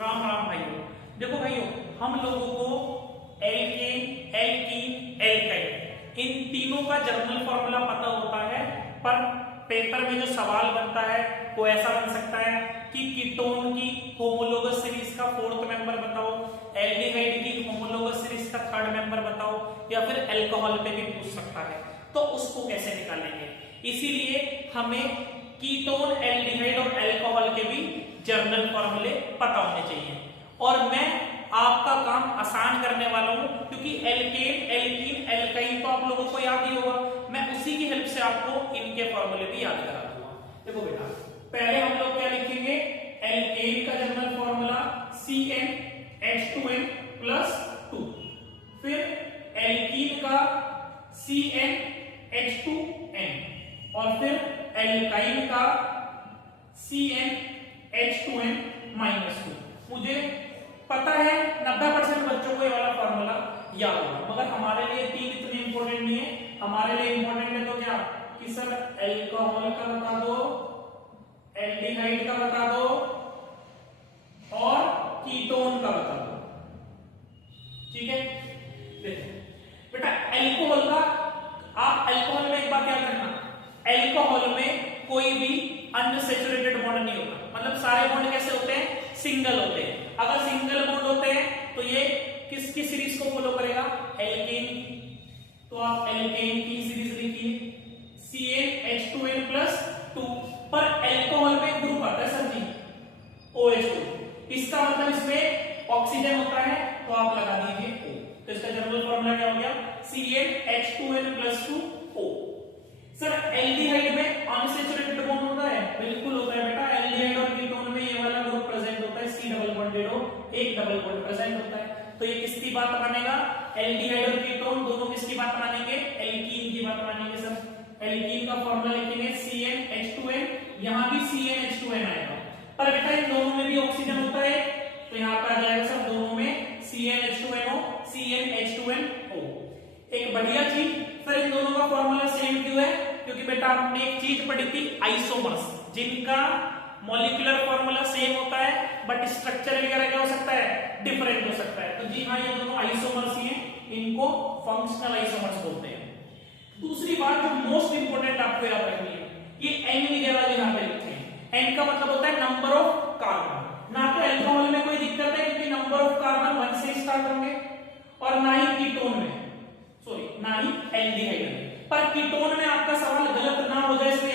राम राम भाइयों। देखो भाइयों, हम लोगों को एल्केन, एल्कीन, एल्काइन इन तीनों का जर्नल फॉर्मूला पता होता है, पर पेपर में जो सवाल बनता है वो ऐसा बन सकता है कि कीटोन की होमोलोगस सीरीज का फोर्थ मेंबर बताओ, एल्डिहाइड की होमोलोगस सीरीज का थर्ड मेंबर बताओ, या फिर अल्कोहल पे भी पूछ सकता है। तो उसको कैसे निकालेंगे? इसीलिए हमें कीटोन, एल्डिहाइड और अल्कोहल के भी जर्नल फॉर्मूले पता होने चाहिए। और मैं आपका काम आसान करने वाला हूं, क्योंकि एल्केन, एल्कीन, एल्काइन तो आप लोगों को याद ही होगा। मैं उसी की हेल्प से आपको इनके फॉर्मूले भी याद करा दूंगा। देखो बेटा, पहले हम लोग क्या लिखेंगे? एल्केन का जर्नल फॉर्मूला CnH2n प्लस 2। फिर एल्कीन का CnH2n, और फिर एल्काइन का CnH2n माइनस 2। मुझे पता है 90% बच्चों को ये वाला फॉर्मूला याद होगा, मगर हमारे लिए तीन इतने इंपॉर्टेंट नहीं है। हमारे लिए इंपॉर्टेंट है तो क्या कि सर अल्कोहल का बता दो, एल्डिहाइड का बता दो और कीटोन का बता दो। ठीक है, देखो बेटा, अल्कोहल का, आप अल्कोहल में एक बात याद रखना, अल्कोहल में कोई भी अनसैचुरेटेड बॉन्ड नहीं होता। मतलब सारे बॉन्ड कैसे होते हैं? सिंगल होते हैं। अगर सिंगल बॉन्ड होते हैं तो ये किसकी सीरीज को फॉलो करेगा? एल्केन की। तो आप एल्केन की सीरीज लिखिए CnH2n प्लस 2। पर अल्कोहल में ग्रुप आता है सर जी, OH2। इसका मतलब इसमें ऑक्सीजन होता है, तो आप लगा दीजिए O। तो इसका जनरल फॉर्मूला क्या हो गया? CnH2n plus 2O। Sir aldehyde में अनसैचुरेटेड बॉन्ड होता है? बिल्कुल होता है बेटा। एल्डिहाइड और कीटोन में ये वाला ग्रुप प्रेजेंट होता है, C डबल बॉन्डेड O, एक डबल बॉन्ड प्रेजेंट होता है। तो ये किसकी बात मानेगा? एल्डिहाइड और कीटोन दोनों किसकी बात मानेंगे? एल्कीन की बात मानेंगे। सर एल्कीन का फॉर्मूला लिखेंगे CnH2n, यहां भी CnH2n आएगा। पर बेटा इन दोनों में भी ऑक्सीजन होता है, तो यहां पर आ जाएगा सब दोनों में CnH2nO, CnH2nO। एक बढ़िया चीज, सर इन दोनों का फॉर्मूला सेम क्यों है? क्योंकि बेटा आपने एक चीज पढ़ी थी, आइसोमर्स, जिनका मॉलिक्यूलर फॉर्मूला सेम होता है बट स्ट्रक्चर वगैरह क्या हो सकता है? डिफरेंट हो सकता है। तो जी हाँ, ये दोनों आइसोमर्स ही हैं, इनको फंक्शनल आइसोमर्स बोलते हैं। दूसरी बात जो मोस्ट इंपोर्टेंट आपको याद रखनी है, ये N वगैरह यहाँ पे लिखे हैं। N का मतलब होता है नंबर ऑफ कार्बन। ना तो अल्कोहल में कोई दिक्कत है, क्योंकि नंबर ऑफ कार्बन 1 से स्टार्ट होंगे, और ना ही कीटोन में, सॉरी ना ही एल्डिहाइड में। पर कीटोन में आपका सवाल गलत ना हो जाए, इसलिए